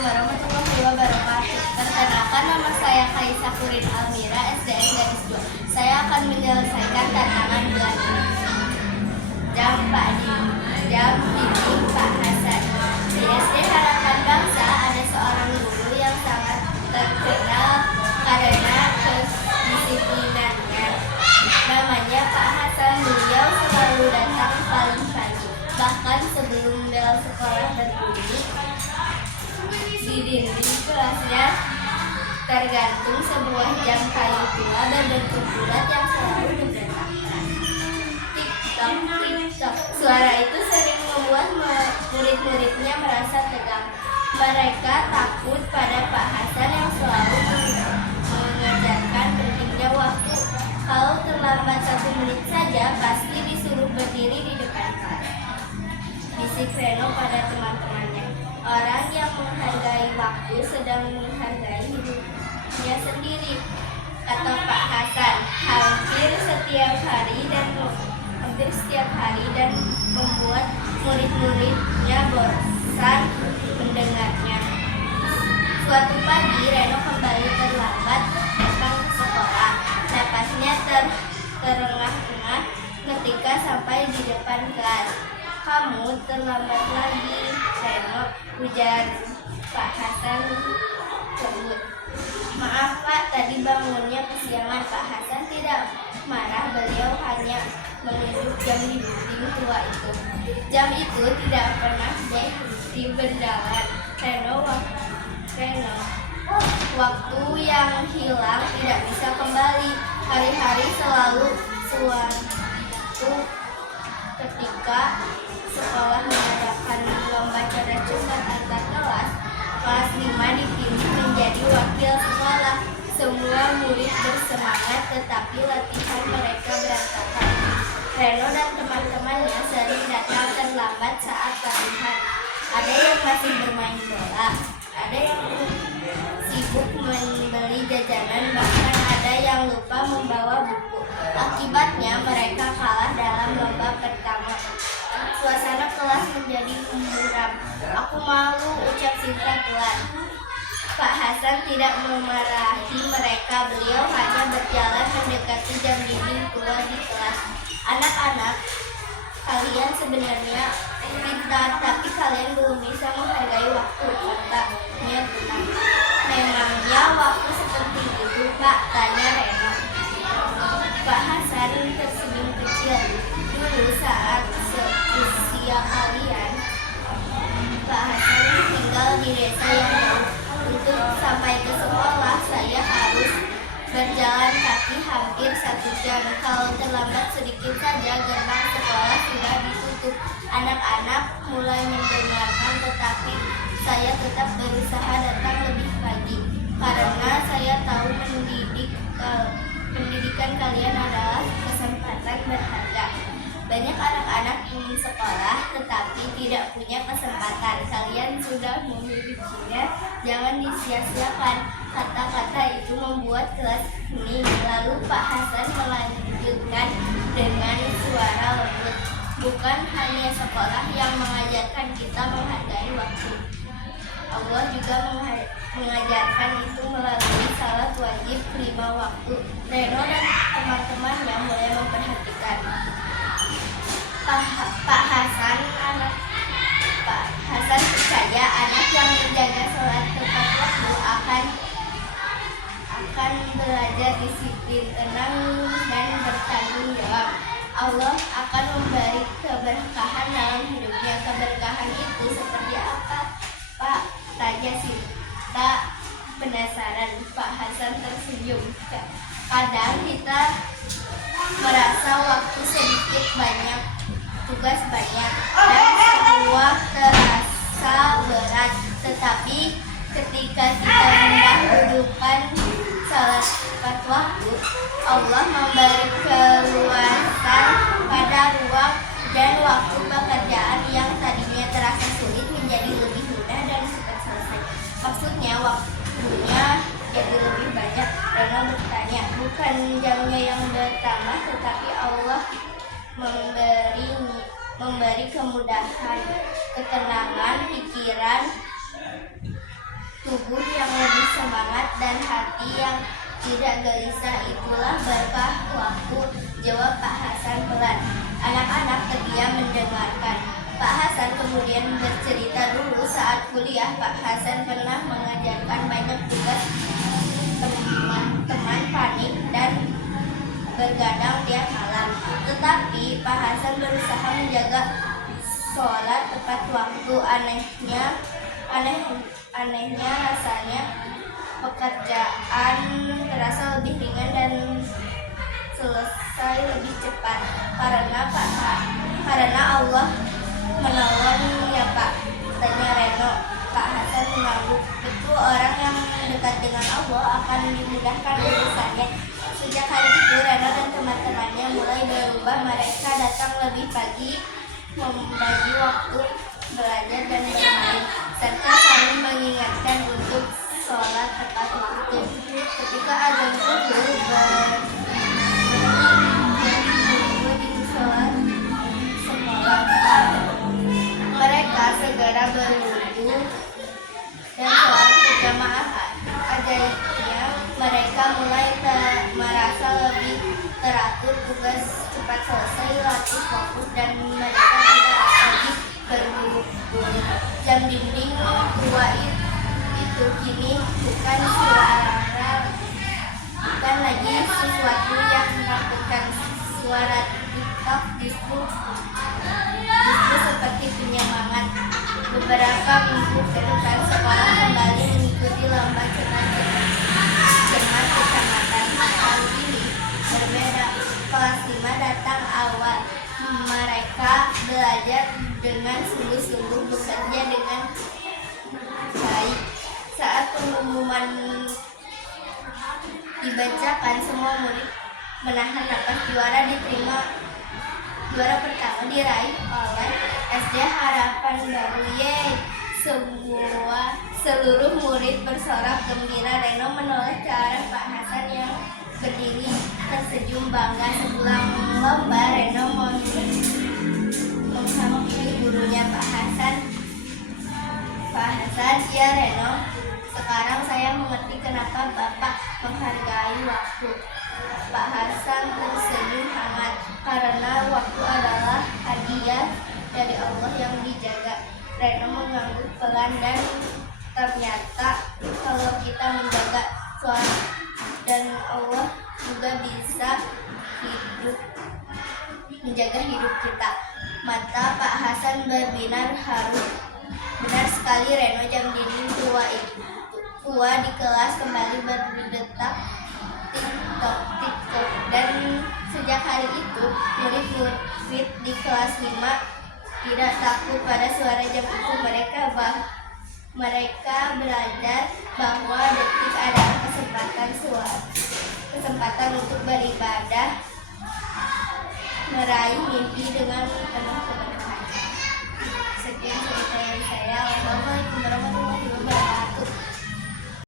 warahmatullahi wabarakatuh. Perkenalkan, nama saya Kaisa Kurin Almira, SDN Gadis 2. Saya akan menyelesaikan tantangan bulan ini. Jam bimbing Pak Hasan. Di SD Harapan Bangsa ada seorang guru yang sangat terkenal karena kedisiplinannya. Namanya Pak Hasan. Beliau selalu datang paling pagi. Bahkan sebelum bel sekolah berbunyi, di dinding kelasnya tergantung sebuah jam kayu tua berbentuk bulat yang selalu bergetar. Tik-tok, tik-tok. Suara itu sering membuat murid-muridnya merasa tegang. Mereka takut pada Pak Hasan yang selalu mengajarkan pentingnya waktu. Kalau terlambat 1 menit saja, pasti disuruh berdiri di depan kelas. Bisik Reno pada teman-temannya. Orang yang menghargai waktu sedang menghargai hidupnya sendiri, kata Pak Hasan. Hampir setiap hari dan membuat murid-muridnya bosan mendengarnya. Suatu pagi Reno kembali terlambat datang ke sekolah. Napasnya terengah-engah ketika sampai di depan kelas. "Kamu terlambat lagi, Reno," ujar Pak Hasan lembut. "Maaf Pak, tadi bangunnya kesiangan." Pak Hasan tidak marah, beliau hanya menunjuk jam di dinding tua itu. Jam itu tidak pernah berhenti berjalan. Reno, waktu yang hilang tidak bisa kembali. Hari-hari selalu suatu ketika sekolah mengadakan lomba cerdas cermat antar kelas. Kelas 5 dipilih menjadi wakil sekolah. Semua murid bersemangat, tetapi latihan mereka berantakan. Reno dan teman-temannya sering datang terlambat saat latihan. Ada yang masih bermain bola, ada yang sibuk membeli jajanan, bahkan ada yang lupa membawa buku. Akibatnya mereka kalah dalam lomba pertama. Suasana kelas menjadi muram. "Aku malu," ucap Sinta pelan. Pak Hasan tidak memarahi mereka. Beliau hanya berjalan mendekati jam dinding tua di kelas. "Anak-anak, kalian sebenarnya pintar, tapi kalian belum bisa menghargai waktu," katanya tenang. "Memangnya waktu seperti itu, Pak?" tanya Reno. Pak Hasan tersenyum kecil. "Dulu saat seusia kalian, Pak Hasan tinggal di desa yang jauh. Untuk sampai ke sekolah, saya harus berjalan kaki hampir 1 jam. Kalau terlambat sedikit saja, gerbang sekolah sudah ditutup. Anak-anak mulai mendengarkan, tetapi saya tetap berusaha datang lebih pagi. Karena saya tahu pendidikan kalian adalah kesempatan berharga. Banyak anak-anak ingin sekolah, tetapi tidak punya kesempatan. Kalian sudah memilikinya, jangan disia-siakan." Kata-kata itu membuat kelas hening. Lalu Pak Hasan melanjutkan dengan suara lembut, "Bukan hanya sekolah yang mengajarkan kita menghargai waktu. Allah juga mengajarkan itu melalui salat wajib 5 waktu." Reno dan teman-temannya mulai memperhatikan Pak Hasan. Pak Hasan percaya anak yang menjaga sholat tepat waktu akan belajar disiplin, tenang, dan bertanggung jawab. Allah akan memberi keberkahan dalam hidupnya. "Keberkahan itu seperti apa, Pak?" tanya Sinta penasaran. Pak Hasan tersenyum. "Kadang kita merasa waktu sedikit, banyak tugas banyak, dan semua terasa berat. Tetapi ketika kita mendahulukan salat tepat waktu, Allah memberi keluasan pada ruang dan waktu. Pekerjaan yang tadinya terasa sulit menjadi lebih mudah dan cepat selesai." "Maksudnya waktunya jadi lebih banyak?" Reno bertanya. "Bukan jamnya yang bertambah, tetapi Allah memberi kemudahan, ketenangan pikiran, tubuh yang lebih semangat, dan hati yang tidak gelisah. Itulah berkah waktu, jawab Pak Hasan pelan. Anak-anak terdiam mendengarkan. Pak Hasan kemudian bercerita, dulu saat kuliah Pak Hasan pernah mengajarkan banyak tugas teman-teman panik dan bergadang tiap malam. Tetapi Pak Hasan berusaha menjaga sholat tepat waktu. Anehnya rasanya pekerjaan terasa lebih ringan dan selesai lebih cepat karena Allah menolong ya Pak, tanya Reno. Pak Hasan mengangguk. Betul, orang yang dekat dengan Allah akan dimudahkan urusannya. Sejak hari itu Reno dan teman-temannya mulai berubah. Mereka datang lebih pagi, membagi waktu belajar dan bermain, serta saling mengingatkan untuk sholat tepat waktu. Ketika azan subuh di sholat sekolah, mereka segera berwudu dan sholat berjamaah. Ajaibnya, mereka mulai merasa lebih teratur, tugas cepat selesai, latih fokus, dan mereka tidak lagi berburu-buru. Jam dinding tua itu kini bukan lagi sesuatu yang menakutkan. Suara tiktok justru seperti penyemangat. Beberapa minggu ke depan sekolah kembali mengikuti lomba cermat kecamatan. Kali ini berbeda. Kelas 5 datang awal. Mereka belajar dengan sungguh-sungguh, bekerja dengan baik. Saat pengumuman dibacakan, semua murid menahan napas. Juara pertama diraih oleh SD Harapan Baru. Yeay! Seluruh murid bersorak gembira. Reno menoleh ke arah Pak Hasan yang berdiri tersenyum bangga. Sepulang lomba, Reno menghampiri gurunya. Pak Hasan, ya Reno, sekarang saya mengerti kenapa Bapak menghargai waktu. Pak Hasan tersenyum hangat, karena waktu adalah hadiah dari Allah yang dijaga. Reno mengangguk pelan, dan ternyata kalau kita dan Allah juga bisa menjaga hidup kita. Mata Pak Hasan berbinar haru. Benar sekali Reno, jam dinding tua di kelas kembali berdetak tik-tok, dan sejak hari itu murid-murid di kelas 5 tidak takut pada suara jam itu. Mereka belajar bahwa detik adalah kesempatan untuk beribadah, meraih mimpi dengan penuh keberkahan. Sekian cerita dari saya. Wassalamualaikum warahmatullahi wabarakatuh.